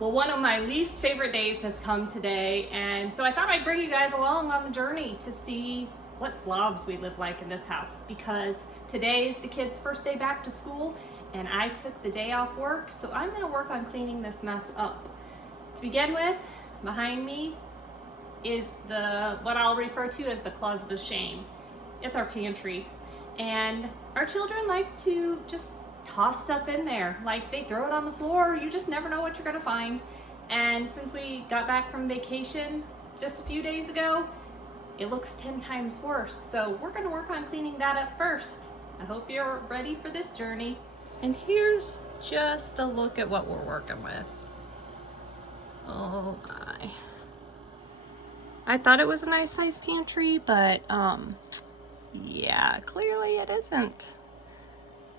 Well, one of my least favorite days has come today, and so I thought I'd bring you guys along on the journey to see what slobs we live like in this house, because today is the kids' first day back to school and I took the day off work, so I'm going to work on cleaning this mess up. To begin with, behind me is what I'll refer to as the closet of shame. It's our pantry, and our children like to just toss stuff in there. Like, they throw it on the floor. You just never know what you're gonna find. And since we got back from vacation just a few days ago, it looks 10 times worse. So we're gonna work on cleaning that up first. I hope you're ready for this journey. And here's just a look at what we're working with. Oh my. I thought it was a nice size pantry, but yeah, clearly it isn't.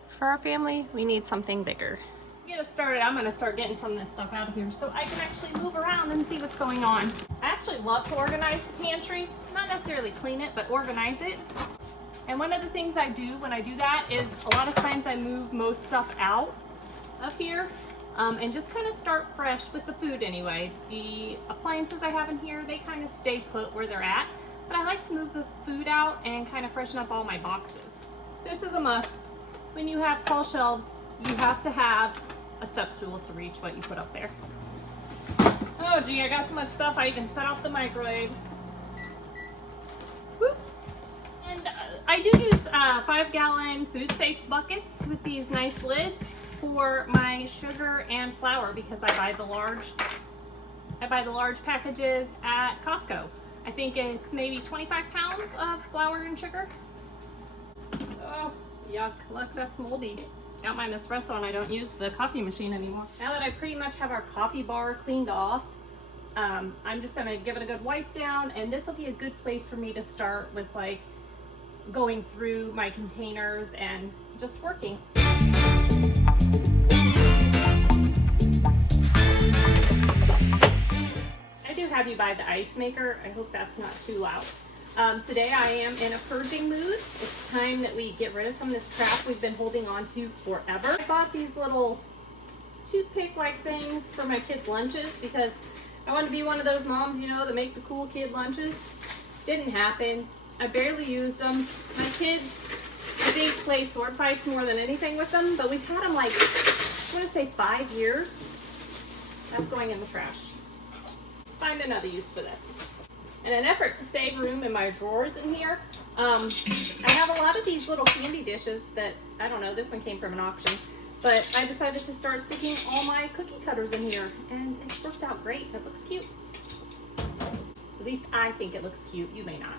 For our family, we need something bigger. To get us started, I'm gonna start getting some of this stuff out of here so I can actually move around and see what's going on. I actually love to organize the pantry. Not necessarily clean it, but organize it. And one of the things I do when I do that is a lot of times I move most stuff out of here and just kind of start fresh with the food anyway. The appliances I have in here, they kind of stay put where they're at, but I like to move the food out and kind of freshen up all my boxes. This is a must. When you have tall shelves, you have to have a step stool to reach what you put up there. Oh gee, I got so much stuff I even set off the microwave. Whoops. And I do use 5-gallon food safe buckets with these nice lids for my sugar and flour, because I buy the large packages at Costco. I think it's maybe 25 pounds of flour and sugar. Oh, yuck, look, that's moldy. Got my Nespresso and I don't use the coffee machine anymore. Now that I pretty much have our coffee bar cleaned off, I'm just gonna give it a good wipe down, and this will be a good place for me to start with, like, going through my containers and just working. I do have you buy the ice maker. I hope that's not too loud. Today I am in a purging mood. It's time that we get rid of some of this crap we've been holding on to forever. I bought these little toothpick-like things for my kids' lunches because I want to be one of those moms, you know, that make the cool kid lunches. Didn't happen. I barely used them. My kids, I think, play sword fights more than anything with them, but we've had them like, I want to say 5 years. That's going in the trash. Find another use for this. In an effort to save room in my drawers in here, I have a lot of these little candy dishes that, I don't know, this one came from an auction, but I decided to start sticking all my cookie cutters in here, and it's worked out great. It looks cute. At least I think it looks cute. You may not.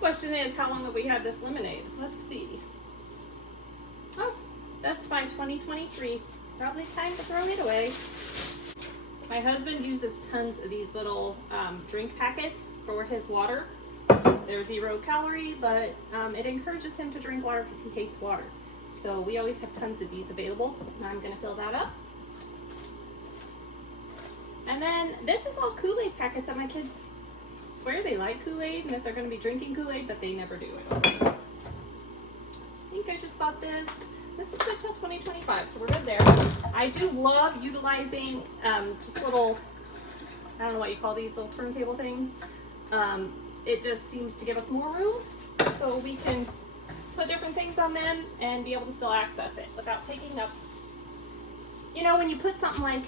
Question is, how long have we had this lemonade? Let's see. Oh, Best Buy 2023. Probably time to throw it away. My husband uses tons of these little drink packets for his water. They're 0 calorie, but it encourages him to drink water because he hates water. So we always have tons of these available. And I'm going to fill that up. And then this is all Kool-Aid packets that my kids swear they like Kool-Aid and that they're going to be drinking Kool-Aid, but they never do. I think I just bought this. This is good till 2025, so we're good there. I do love utilizing just little, I don't know what you call these, little turntable things. It just seems to give us more room so we can put different things on them and be able to still access it without taking up, you know, when you put something like,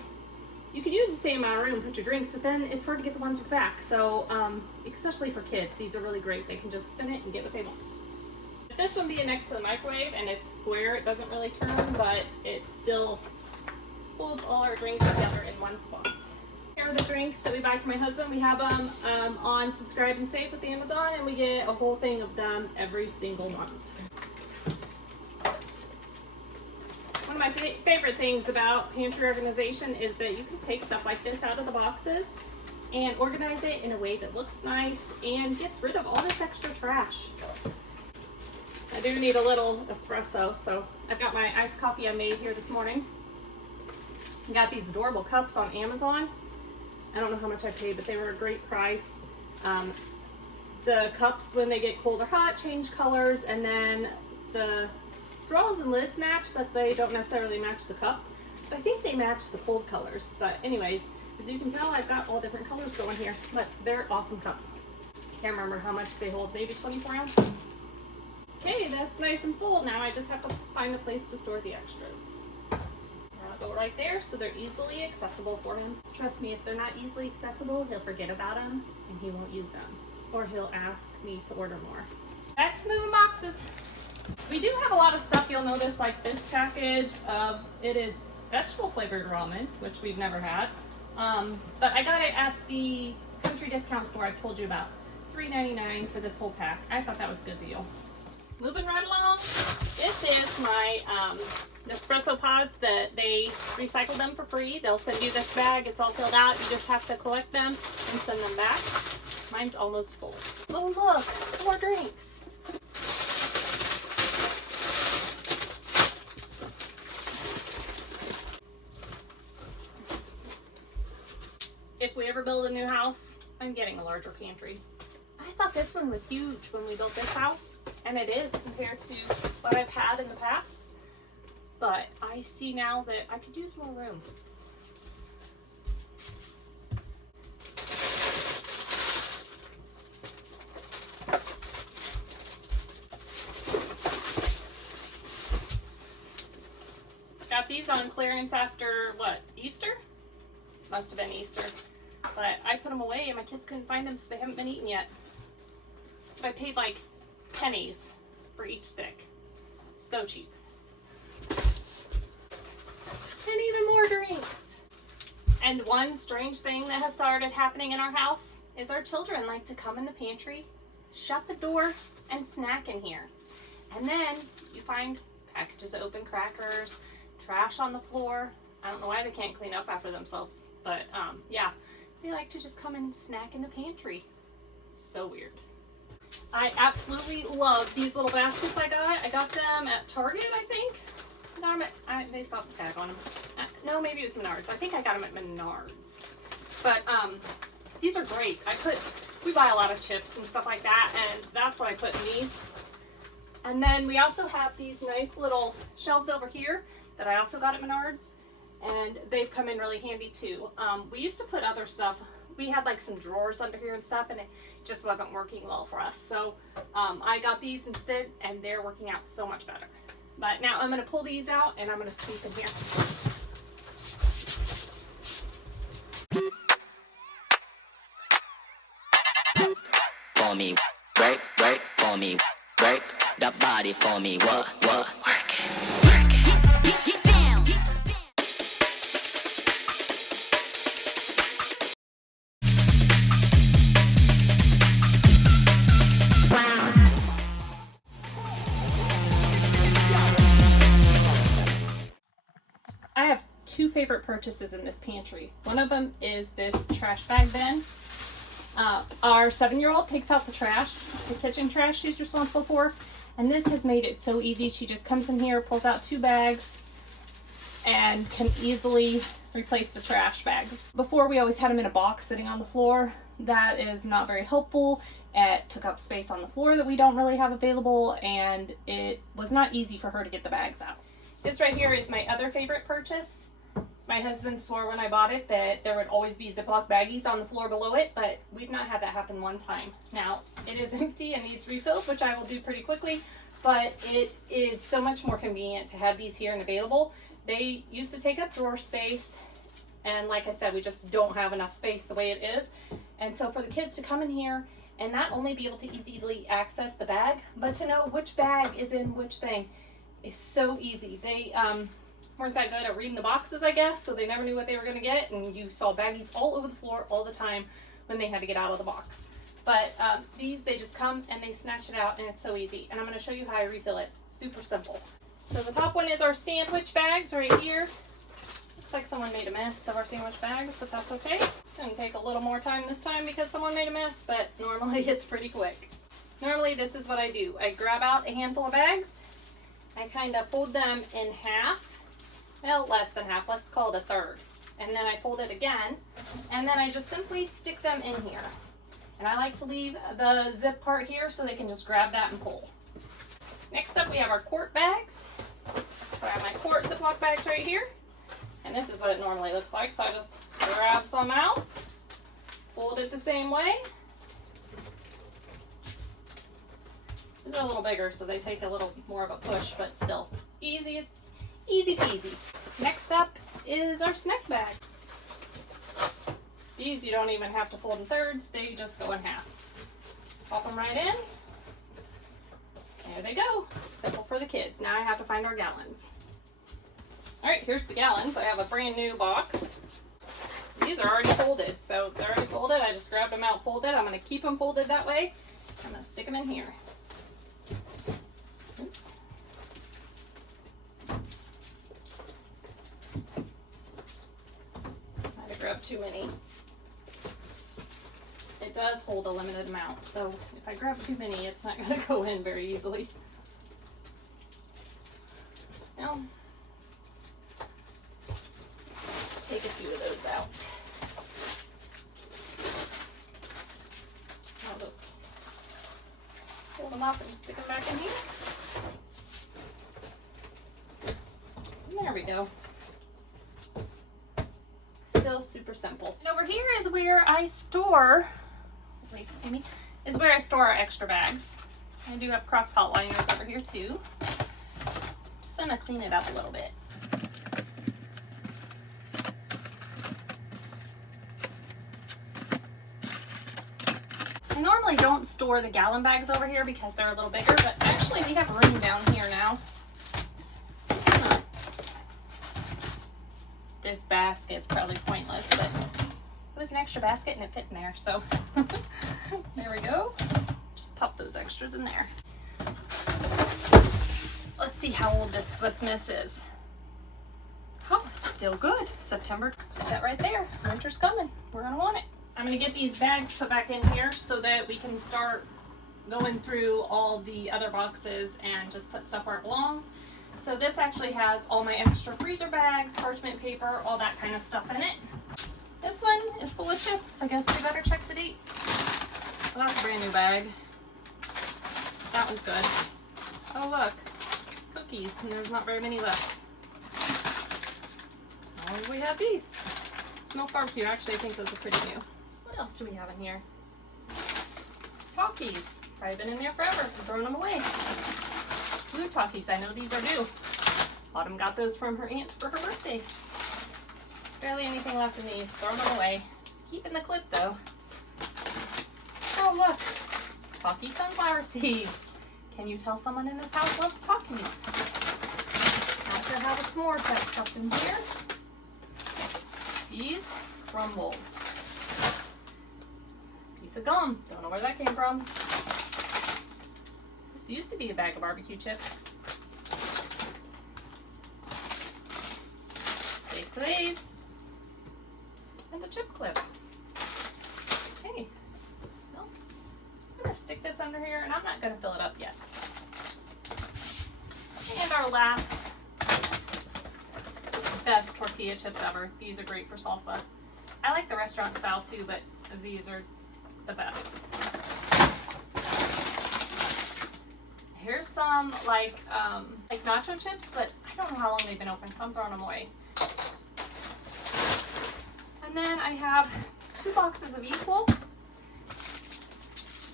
you can use the same amount of room, put your drinks, but then it's hard to get the ones at the back. So, especially for kids, these are really great. They can just spin it and get what they want. This one being next to the microwave and it's square, it doesn't really turn, but it still holds all our drinks together in one spot. Here are the drinks that we buy for my husband. We have them on Subscribe and Save with Amazon, and we get a whole thing of them every single month. One of my favorite things about pantry organization is that you can take stuff like this out of the boxes and organize it in a way that looks nice and gets rid of all this extra trash. I do need a little espresso, so I've got my iced coffee I made here this morning. I got these adorable cups on Amazon. I don't know how much I paid, but they were a great price. The cups, when they get cold or hot, change colors, and then the straws and lids match, but they don't necessarily match the cup. I think they match the cold colors. But anyways, as you can tell, I've got all different colors going here, but they're awesome cups. Can't remember how much they hold, maybe 24 ounces. Okay, that's nice and full. Now I just have to find a place to store the extras. I'll go right there so they're easily accessible for him. Trust me, if they're not easily accessible, he'll forget about them and he won't use them. Or he'll ask me to order more. Back to moving boxes. We do have a lot of stuff you'll notice, like this package of, it is vegetable flavored ramen, which we've never had. But I got it at the country discount store I've told you about. $3.99 for this whole pack. I thought that was a good deal. Moving right along, this is my Nespresso pods that they recycle them for free. They'll send you this bag, it's all filled out. You just have to collect them and send them back. Mine's almost full. Oh look, more drinks. If we ever build a new house, I'm getting a larger pantry. I thought this one was huge when we built this house, and it is compared to what I've had in the past. But I see now that I could use more room. Got these on clearance after, what, Easter? Must have been Easter. But I put them away and my kids couldn't find them, so they haven't been eaten yet. But I paid like pennies for each stick. So cheap. And even more drinks. And one strange thing that has started happening in our house is our children like to come in the pantry, shut the door, and snack in here. And then you find packages of open crackers, trash on the floor. I don't know why they can't clean up after themselves, but yeah, they like to just come and snack in the pantry. So weird. I absolutely love these little baskets I got. I got them at Target, I think. No, they still have the tag on them. No, maybe it was Menards. I think I got them at Menards. But these are great. We buy a lot of chips and stuff like that, and that's what I put in these. And then we also have these nice little shelves over here that I also got at Menards, and they've come in really handy too. We used to put other stuff. We had like some drawers under here and stuff, and it just wasn't working well for us. So I got these instead, and they're working out so much better. But now I'm going to pull these out and I'm going to sweep in here. For me, work for me, work the body for me, what, work it, get down. I have two favorite purchases in this pantry. One of them is this trash bag bin. Our 7-year-old takes out the trash, the kitchen trash she's responsible for, and this has made it so easy. She just comes in here, pulls out 2 bags, and can easily replace the trash bag. Before, we always had them in a box sitting on the floor. That is not very helpful. It took up space on the floor that we don't really have available, and it was not easy for her to get the bags out. This right here is my other favorite purchase. My husband swore when I bought it that there would always be Ziploc baggies on the floor below it, but we've not had that happen one time. Now, it is empty and needs refilled, which I will do pretty quickly, but it is so much more convenient to have these here and available. They used to take up drawer space, and like I said, we just don't have enough space the way it is. And so for the kids to come in here and not only be able to easily access the bag, but to know which bag is in which thing is so easy. They weren't that good at reading the boxes, I guess, so they never knew what they were going to get, and you saw baggies all over the floor all the time when they had to get out of the box. But these, they just come and they snatch it out, and it's so easy. And I'm going to show you how I refill it. Super simple. So the top one is our sandwich bags right here. Looks like someone made a mess of our sandwich bags, but that's okay. It's going to take a little more time this time because someone made a mess, but normally it's pretty quick. Normally this is what I do. I grab out a handful of bags. I kind of fold them in half. Well, less than half, let's call it a third. And then I fold it again, and then I just simply stick them in here. And I like to leave the zip part here so they can just grab that and pull. Next up we have our quart bags. So I have my quart Ziploc bags right here. And this is what it normally looks like. So I just grab some out, fold it the same way. These are a little bigger, so they take a little more of a push, but still easy peasy. Next up is our snack bag. These you don't even have to fold in thirds, they just go in half. Pop them right in. There they go. Simple for the kids. Now I have to find our gallons. All right, here's the gallons. I have a brand new box. These are already folded, so they're already folded. I just grabbed them out folded. I'm gonna keep them folded that way. I'm gonna stick them in here. Oops. I had to grab too many. It does hold a limited amount, so if I grab too many, it's not gonna go in very easily. Now, take a few of those out. I'll just pull them up and stick them back in here. And there we go. Still super simple. And over here is where I store, hopefully you can see me, is where I store our extra bags. I do have crock pot liners over here too. Just gonna clean it up a little bit. I normally don't store the gallon bags over here because they're a little bigger, but actually we have room down here now. This basket's probably pointless, but it was an extra basket and it fit in there, so there we go. Just pop those extras in there. Let's see how old this Swiss Miss is. Oh, it's still good. September, put that right there. Winter's coming. We're gonna want it. I'm gonna get these bags put back in here so that we can start going through all the other boxes and just put stuff where it belongs. So this actually has all my extra freezer bags, parchment paper, all that kind of stuff in it. This one is full of chips. I guess we better check the dates. So that's a brand new bag. That one's good. Oh look, cookies, and there's not very many left. Oh, we have these. Smoked barbecue, actually I think those are pretty new. What else do we have in here? Talkies. Probably been in there forever. I'm throwing them away. Blue Talkies, I know these are due. Autumn got those from her aunt for her birthday. Barely anything left in these. Throw them away. Keeping the clip though. Oh look, Talkie sunflower seeds. Can you tell someone in this house loves Talkies? Have to have a s'more set stuffed in here. These crumbles. Piece of gum. Don't know where that came from. This used to be a bag of barbecue chips. Baked Lays. And a chip clip. Okay. Well, I'm going to stick this under here, and I'm not going to fill it up yet. And our last best tortilla chips ever. These are great for salsa. I like the restaurant style too, but these are the best. Here's some like nacho chips, but I don't know how long they've been open, so I'm throwing them away. And then I have 2 boxes of Equal.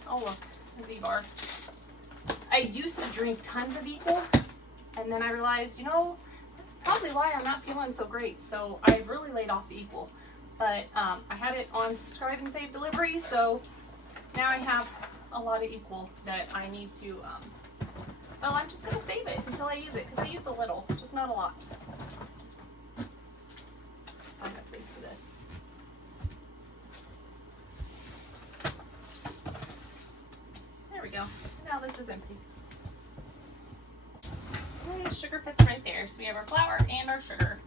Oh look, a Z-Bar. I used to drink tons of Equal, and then I realized, you know, that's probably why I'm not feeling so great. So I really laid off the Equal. But I had it on subscribe and save delivery, so now I have a lot of Equal that I need to, well, I'm just going to save it until I use it, because I use a little, just not a lot. Find a place for this. There we go. Now this is empty. And the sugar fits right there. So we have our flour and our sugar.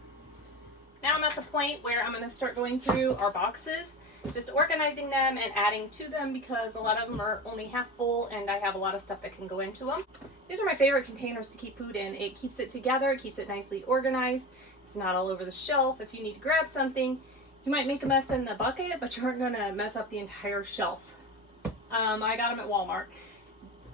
Now I'm at the point where I'm going to start going through our boxes, just organizing them and adding to them, because a lot of them are only half full and I have a lot of stuff that can go into them. These are my favorite containers to keep food in. It keeps it together, it keeps it nicely organized. It's not all over the shelf. If you need to grab something, you might make a mess in the bucket, but you aren't going to mess up the entire shelf. I got them at Walmart.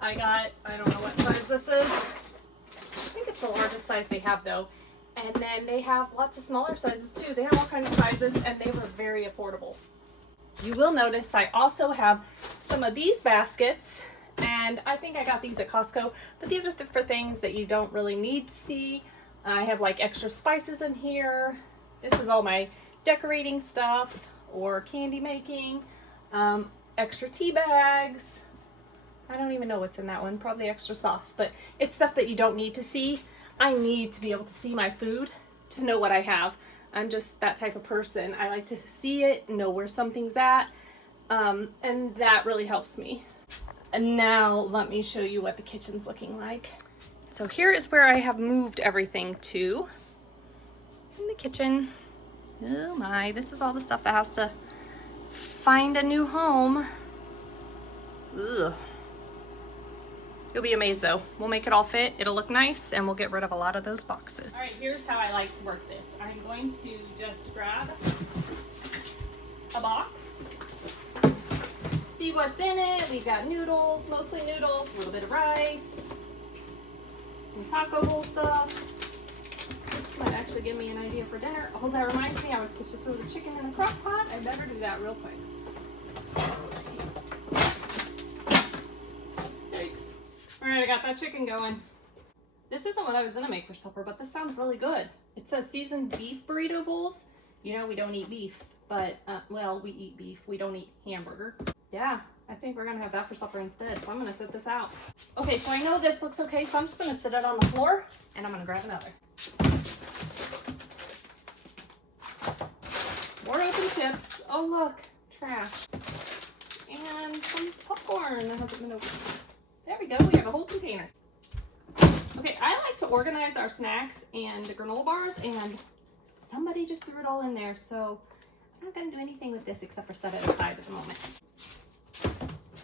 I don't know what size this is. I think it's the largest size they have though. And then they have lots of smaller sizes too. They have all kinds of sizes and they were very affordable. You will notice I also have some of these baskets, and I think I got these at Costco, but these are for things that you don't really need to see. I have like extra spices in here. This is all my decorating stuff or candy making, extra tea bags. I don't even know what's in that one, probably extra sauce, but it's stuff that you don't need to see. I need to be able to see my food to know what I have. I'm just that type of person. I like to see it, know where something's at, and that really helps me. And now let me show you what the kitchen's looking like. So here is where I have moved everything to in the kitchen. Oh my, this is all the stuff that has to find a new home. Ugh. You'll be amazed though. We'll make it all fit, it'll look nice, and we'll get rid of a lot of those boxes. All right, here's how I like to work this. I'm going to just grab a box, see what's in it. We've got noodles, mostly noodles, a little bit of rice, some taco bowl stuff. This might actually give me an idea for dinner. Oh, that reminds me, I was supposed to throw the chicken in the crock pot. I better do that real quick. All right, I got that chicken going. This isn't what I was gonna make for supper, but this sounds really good. It says seasoned beef burrito bowls. You know, we don't eat beef, but, well, we eat beef. We don't eat hamburger. Yeah, I think we're gonna have that for supper instead. So I'm gonna set this out. Okay, so I know this looks okay, so I'm just gonna sit it on the floor and I'm gonna grab another. More open chips. Oh, look, trash. And some popcorn that hasn't been opened. There we go, we have a whole container. Okay, I like to organize our snacks and the granola bars, and somebody just threw it all in there, so I'm not gonna do anything with this except for set it aside at the moment.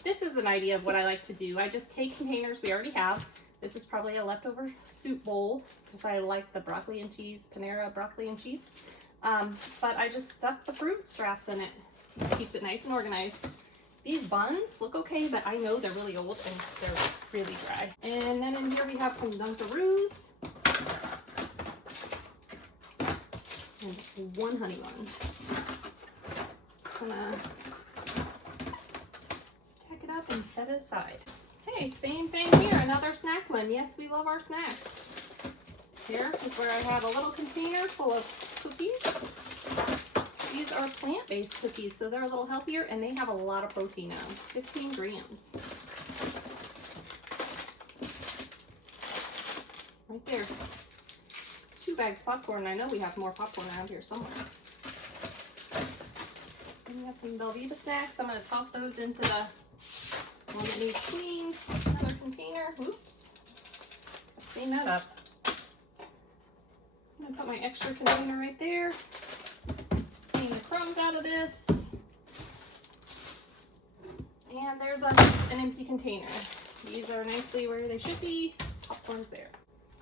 This is an idea of what I like to do. I just take containers we already have. This is probably a leftover soup bowl, because I like the broccoli and cheese, Panera broccoli and cheese. But I just stuff the fruit straps in it. It keeps it nice and organized. These buns look okay, but I know they're really old and they're really dry. And then in here we have some Dunkaroos and one honey bun. Just gonna stack it up and set it aside. Okay, same thing here, another snack one. Yes, we love our snacks. Here is where I have a little container full of cookies. These are plant-based cookies, so they're a little healthier and they have a lot of protein in them, 15 grams. Right there. 2 bags of popcorn. I know we have more popcorn around here somewhere. And we have some Velveeta snacks. I'm going to toss those into the one that needs cleaned. Another container. Oops. Clean that up. I'm going to put my extra container right there. Clean the crumbs out of this. And there's an empty container. These are nicely where they should be. Popcorn's there.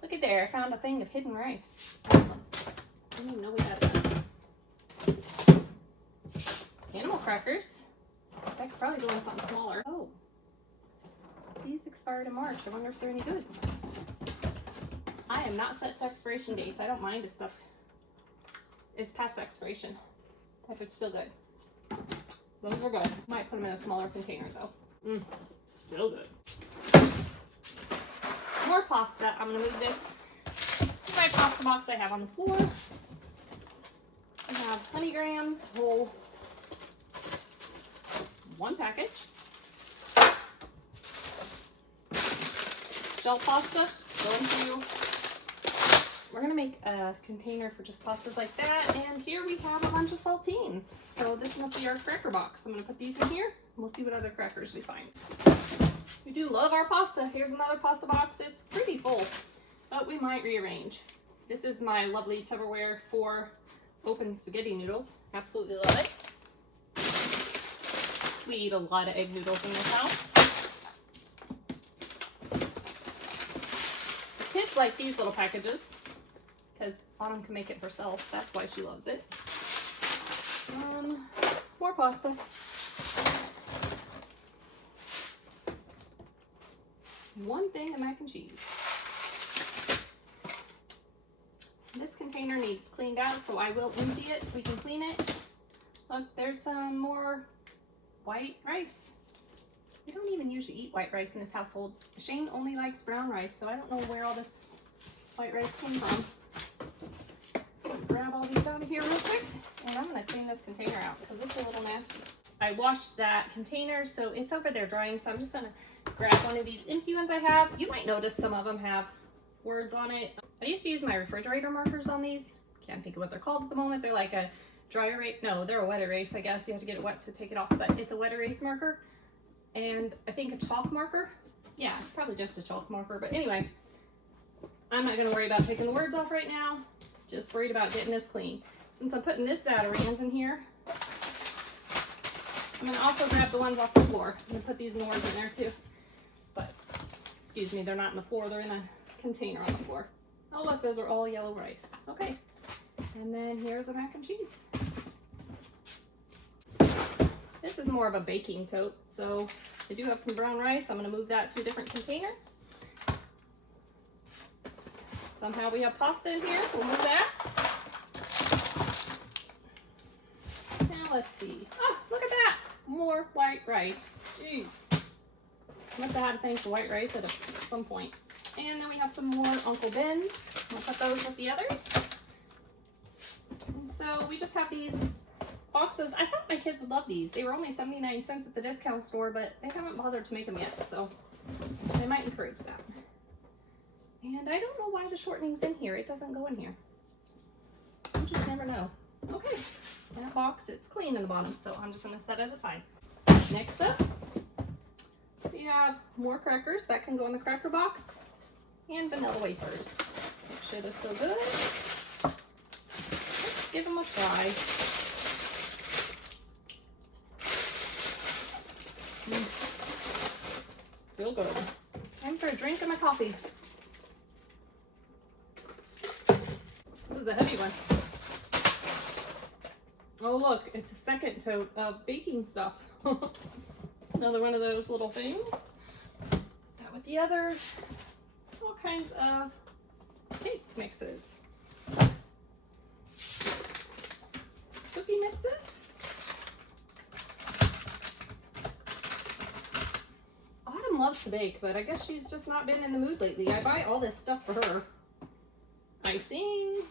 Look at there, I found a thing of hidden rice. Awesome. I didn't even know we had that. Animal crackers. That could probably go in something smaller. Oh, these expired in March. I wonder if they're any good. I am not set to expiration dates. I don't mind if stuff is past expiration. If it's still good. Those are good. Might put them in a smaller container though. Still good. More pasta. I'm going to move this to my pasta box I have on the floor. I have honey grams, whole 1 package. Shell pasta. We're going to make a container for just pastas like that. And here we have a bunch of saltines. So this must be our cracker box. I'm going to put these in here. We'll see what other crackers we find. We do love our pasta. Here's another pasta box. It's pretty full, but we might rearrange. This is my lovely Tupperware for open spaghetti noodles. Absolutely love it. We eat a lot of egg noodles in this house. Kids like these little packages because Autumn can make it herself. That's why she loves it. More pasta. one thing of mac and cheese. This container needs cleaned out, so I will empty it so we can clean it. Look, there's some more white rice. We don't even usually eat white rice in this household. Shane only likes brown rice, so I don't know where all this white rice came from. Grab all these out of here real quick, and I'm gonna clean this container out because it's a little nasty. I washed that container, so it's over there drying, so I'm just gonna grab one of these empty ones I have. You might notice some of them have words on it. I used to use my refrigerator markers on these. Can't think of what they're called at the moment. They're like a dry erase. No, they're a wet erase, I guess. You have to get it wet to take it off, but it's a wet erase marker. And I think a chalk marker. Yeah, it's probably just a chalk marker, but anyway, I'm not gonna worry about taking the words off right now. Just worried about getting this clean. Since I'm putting this Zatarans in here, I'm gonna also grab the ones off the floor. I'm gonna put these in words in there too. But, excuse me, they're not in the floor, they're in a container on the floor. Oh look, those are all yellow rice. Okay, and then here's a mac and cheese. This is more of a baking tote, so I do have some brown rice. I'm gonna move that to a different container. Somehow we have pasta in here, we'll move that. Now let's see. Oh, look at that, more white rice. Jeez. Must have had a thing for white rice at some point. And then we have some more Uncle Ben's. I'll put those with the others. And so we just have these boxes. I thought my kids would love these. They were only 79 cents at the discount store, but they haven't bothered to make them yet, so I might encourage that. And I don't know why the shortening's in here. It doesn't go in here. You just never know. Okay, that box, it's clean in the bottom, so I'm just gonna set it aside. Next up, we have more crackers that can go in the cracker box. And vanilla wafers. Make sure they're still good. Let's give them a try. Feel good. Time for a drink of my coffee. This is a heavy one. Oh look, it's a second tote of baking stuff. Another one of those little things. That with the other. All kinds of cake mixes. Cookie mixes. Autumn loves to bake, but I guess she's just not been in the mood lately. I buy all this stuff for her. Icing.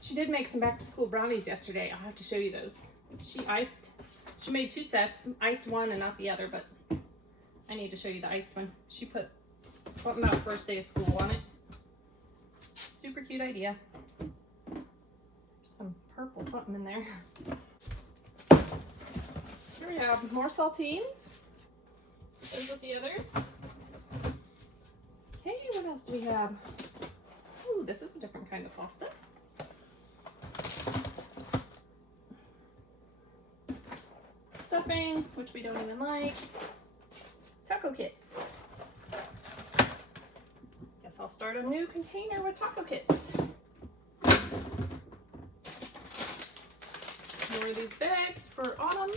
She did make some back to school brownies yesterday. I'll have to show you those. She made 2 sets, iced one and not the other, but I need to show you the iced one. She put something about first day of school on it. Super cute idea. There's some purple something in there. Here we have more saltines. Those with the others. Okay, what else do we have? Ooh, this is a different kind of pasta. Stuffing, which we don't even like. Taco kits. Guess I'll start a new container with taco kits. More of these bags for Autumn.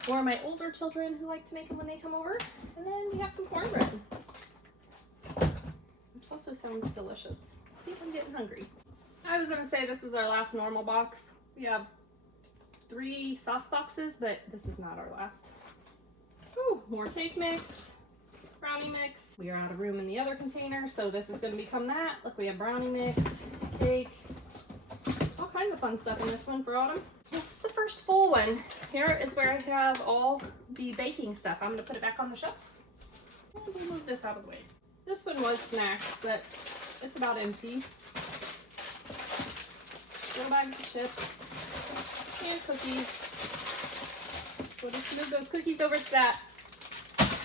For my older children who like to make them when they come over. And then we have some cornbread, which also sounds delicious. I think I'm getting hungry. I was gonna say this was our last normal box. We have 3 sauce boxes, but this is not our last. Ooh, more cake mix, brownie mix. We are out of room in the other container, so this is gonna become that. Look, we have brownie mix, cake, all kinds of fun stuff in this one for Autumn. This is the first full one. Here is where I have all the baking stuff. I'm gonna put it back on the shelf. And we'll move this out of the way. This one was snacks, but it's about empty. Little bags of chips and cookies. We'll just move those cookies over to that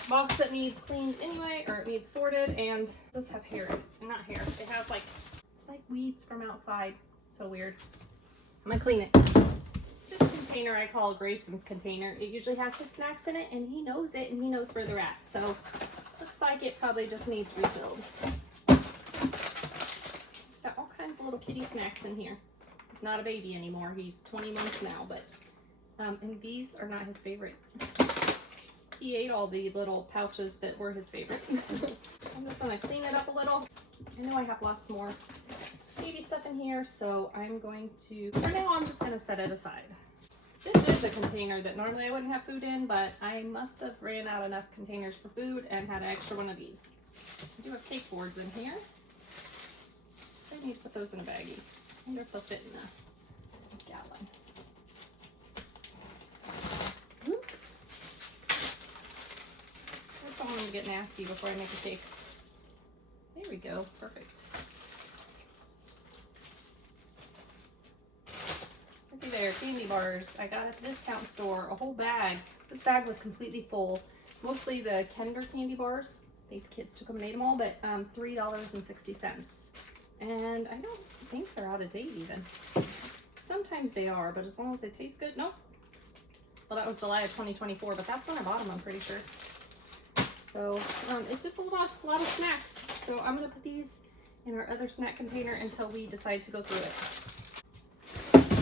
box that needs cleaned anyway, or it needs sorted. And it does have hair in it, and not hair. It has like, it's like weeds from outside. So weird. I'm gonna clean it. This container I call Grayson's container. It usually has his snacks in it, and he knows it, and he knows where they're at. So looks like it probably just needs refilled. Just got all kinds of little kitty snacks in here. He's not a baby anymore. He's 20 months now, but and these are not his favorite. he ate all the little pouches that were his favorite. I'm just gonna clean it up a little. I know I have lots more baby stuff in here, so I'm going to, for now, I'm just gonna set it aside. This is a container that normally I wouldn't have food in, but I must have ran out enough containers for food and had an extra one of these. I do have cake boards in here. I need to put those in a baggie. I wonder if they'll fit in a gallon. I just don't want them to get nasty before I make a cake. There we go, perfect. Looky there, candy bars. I got at the discount store a whole bag. This bag was completely full. Mostly the Kinder candy bars. I think the kids took them and ate them all, but $3.60. And I don't think they're out of date even. Sometimes they are, but as long as they taste good, no. Well, that was July of 2024, but that's when I bought them, I'm pretty sure. So it's just a lot of snacks. So I'm gonna put these in our other snack container until we decide to go through it.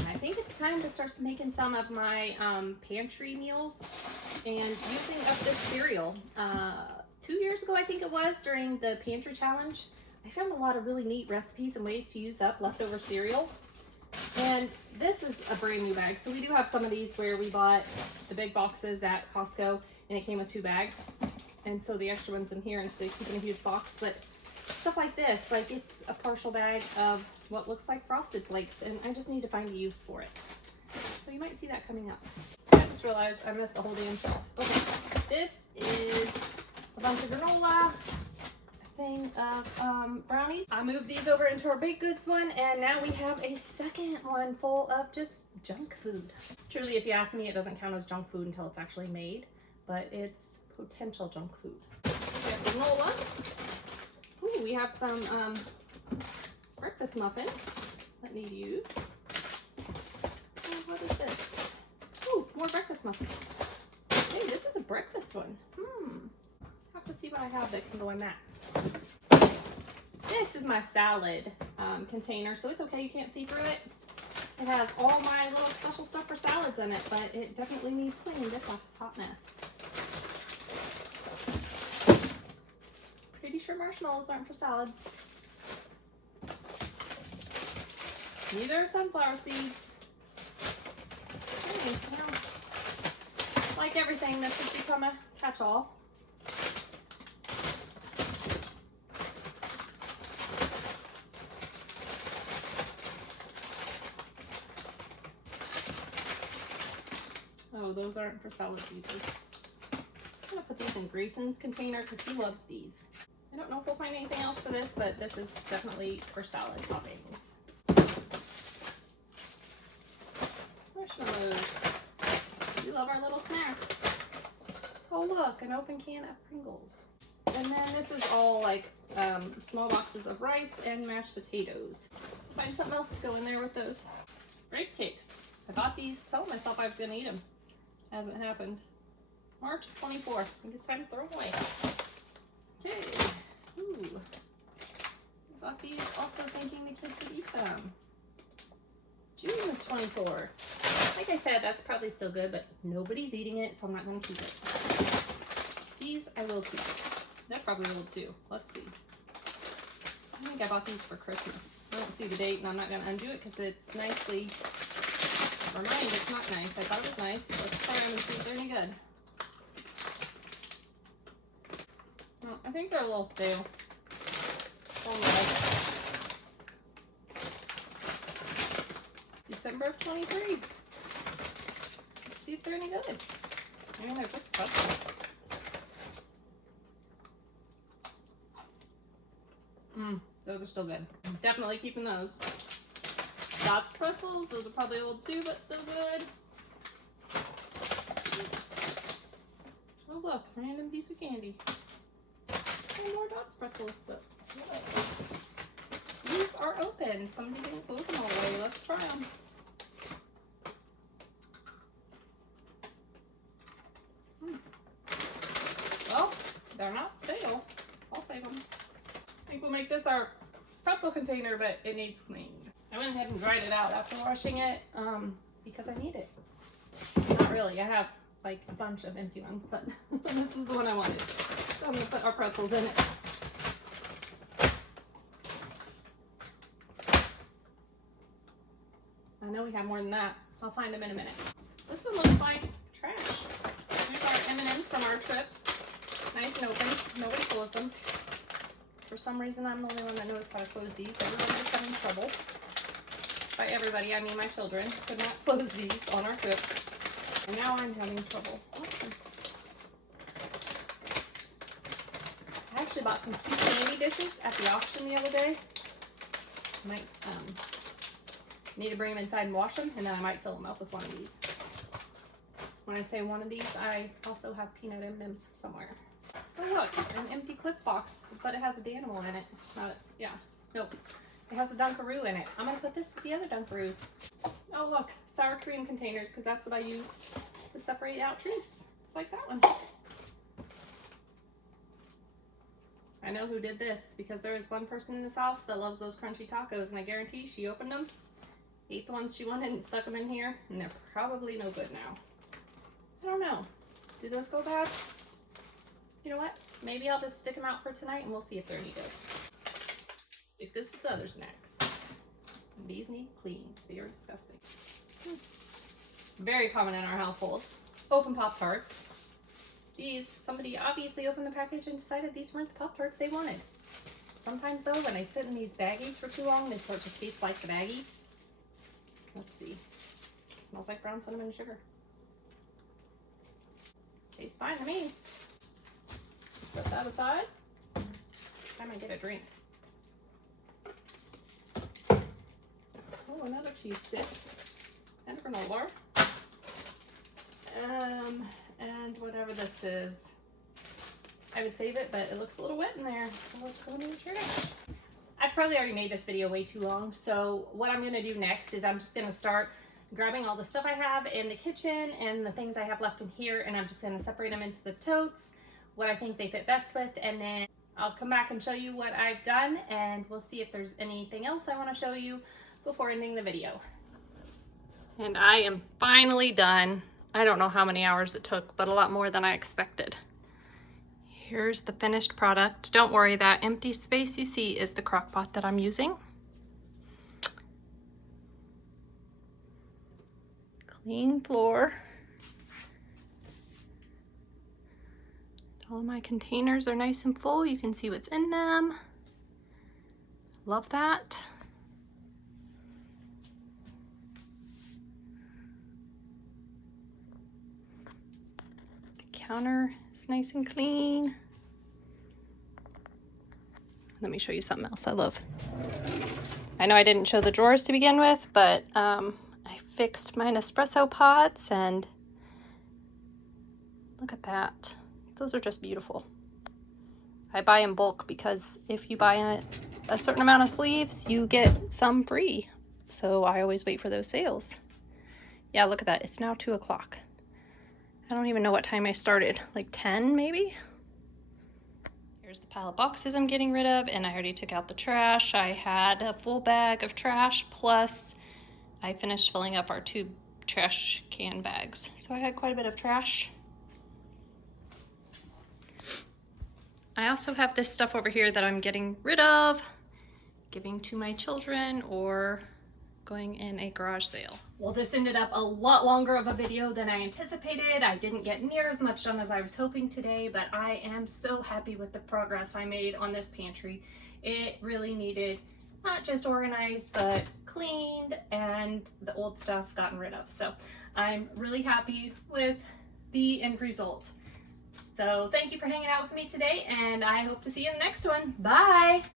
I think it's time to start making some of my pantry meals and using up this cereal. 2 years ago, I think it was, during the pantry challenge, I found a lot of really neat recipes and ways to use up leftover cereal. And this is a brand new bag. So we do have some of these where we bought the big boxes at Costco and it came with 2 bags. And so the extra one's in here instead of keeping a huge box. But stuff like this, like it's a partial bag of what looks like Frosted Flakes, and I just need to find a use for it. So you might see that coming up. I just realized I missed a whole damn shelf. Okay, this is a bunch of granola, a thing of brownies. I moved these over into our baked goods one, and now we have a second one full of just junk food. Truly, if you ask me, it doesn't count as junk food until it's actually made, but it's potential junk food. We have granola. Ooh, we have some breakfast muffins that need used. And what is this? Ooh, more breakfast muffins. Hey, this is a breakfast one. Have to see what I have that can go in that. This is my salad container, so it's okay, you can't see through it. It has all my little special stuff for salads in it, but it definitely needs cleaned. It's a hot mess. Pretty sure marshmallows aren't for salads. Neither are sunflower seeds. Hey, you know, like everything, this has become a catch-all. Oh, those aren't for salads either. I'm gonna put these in Grayson's container because he loves these. I don't know if we'll find anything else for this, but this is definitely for salad toppings. Marshmallows. We love our little snacks. Oh look, an open can of Pringles. And then this is all like small boxes of rice and mashed potatoes. Find something else to go in there with those. Rice cakes. I bought these telling myself I was gonna eat them. Hasn't happened. March 24th. I think it's time to throw them away. Okay. Ooh. I bought these also thinking the kids would eat them. June of 24. Like I said, that's probably still good, but nobody's eating it, so I'm not going to keep it. These I will keep. That probably will too. Let's see. I think I bought these for Christmas. I don't see the date, and I'm not going to undo it because it's nicely... For mine, it's not nice. I thought it was nice. Let's try them and see if they're any good. Well, I think they're a little stale. December of 23. Let's see if they're any good. I mean, they're just pretzels. Those are still good. I'm definitely keeping those. Dots pretzels, those are probably old too, but still good. Oh look, random piece of candy. And more Dots pretzels, but yeah. These are open. Somebody didn't close them all the way. Let's try them. Well, they're not stale. I'll save them. I think we'll make this our pretzel container, but it needs cleaned. I went ahead and dried it out after washing it because I need it. Not really. I have like a bunch of empty ones, but this is the one I wanted. So I'm gonna put our pretzels in it. I know we have more than that. I'll find them in a minute. This one looks like trash. Here's our M&Ms from our trip. Nice and open. Nobody closed them. For some reason, I'm the only one that knows how to close these. Everybody was having trouble. By everybody, I mean my children. Could not close these on our trip. And now I'm having trouble. Awesome. I actually bought some cute candy dishes at the auction the other day. Might need to bring them inside and wash them, and then I might fill them up with one of these. When I say one of these, I also have peanut M&Ms somewhere. Oh look, an empty Cliff box, but it has a Danimal in it. Nope. It has a Dunkaroo in it. I'm gonna put this with the other Dunkaroos. Oh look, sour cream containers, because that's what I use to separate out treats. It's like that one. I know who did this, because there is one person in this house that loves those crunchy tacos, and I guarantee she opened them, ate the ones she wanted, and stuck them in here, and they're probably no good now. I don't know. Do those go bad? You know what? Maybe I'll just stick them out for tonight, and we'll see if they're any good. Stick this with the other snacks. These need clean. They are disgusting. Very common in our household. Open Pop-Tarts. These, somebody obviously opened the package and decided these weren't the Pop-Tarts they wanted. Sometimes though, when they sit in these baggies for too long, they start to taste like the baggie. Let's see. Smells like brown cinnamon and sugar. Tastes fine to me. Set that aside. Time I get a drink. Oh, another cheese stick. And a granola bar. And whatever this is. I would save it, but it looks a little wet in there, so let's go in the trash. I've probably already made this video way too long, so what I'm gonna do next is I'm just gonna start grabbing all the stuff I have in the kitchen and the things I have left in here, and I'm just gonna separate them into the totes, what I think they fit best with, and then I'll come back and show you what I've done, and we'll see if there's anything else I wanna show you before ending the video. And I am finally done. I don't know how many hours it took, but a lot more than I expected. Here's the finished product. Don't worry, that empty space you see is the crock pot that I'm using. Clean floor. All of my containers are nice and full. You can see what's in them. Love that. Counter is nice and clean. Let me show you something else I love. I know I didn't show the drawers to begin with, but I fixed my Nespresso pots, and look at that. Those are just beautiful. I buy in bulk because if you buy a certain amount of sleeves, you get some free. So I always wait for those sales. Yeah, look at that. It's now 2 o'clock. I don't even know what time I started, like 10 maybe? Here's the pile of boxes I'm getting rid of, and I already took out the trash. I had a full bag of trash, plus I finished filling up our 2 trash can bags. So I had quite a bit of trash. I also have this stuff over here that I'm getting rid of, giving to my children, or going in a garage sale. Well, this ended up a lot longer of a video than I anticipated. I didn't get near as much done as I was hoping today, but I am so happy with the progress I made on this pantry. It really needed not just organized, but cleaned, and the old stuff gotten rid of. So I'm really happy with the end result. So thank you for hanging out with me today, and I hope to see you in the next one. Bye!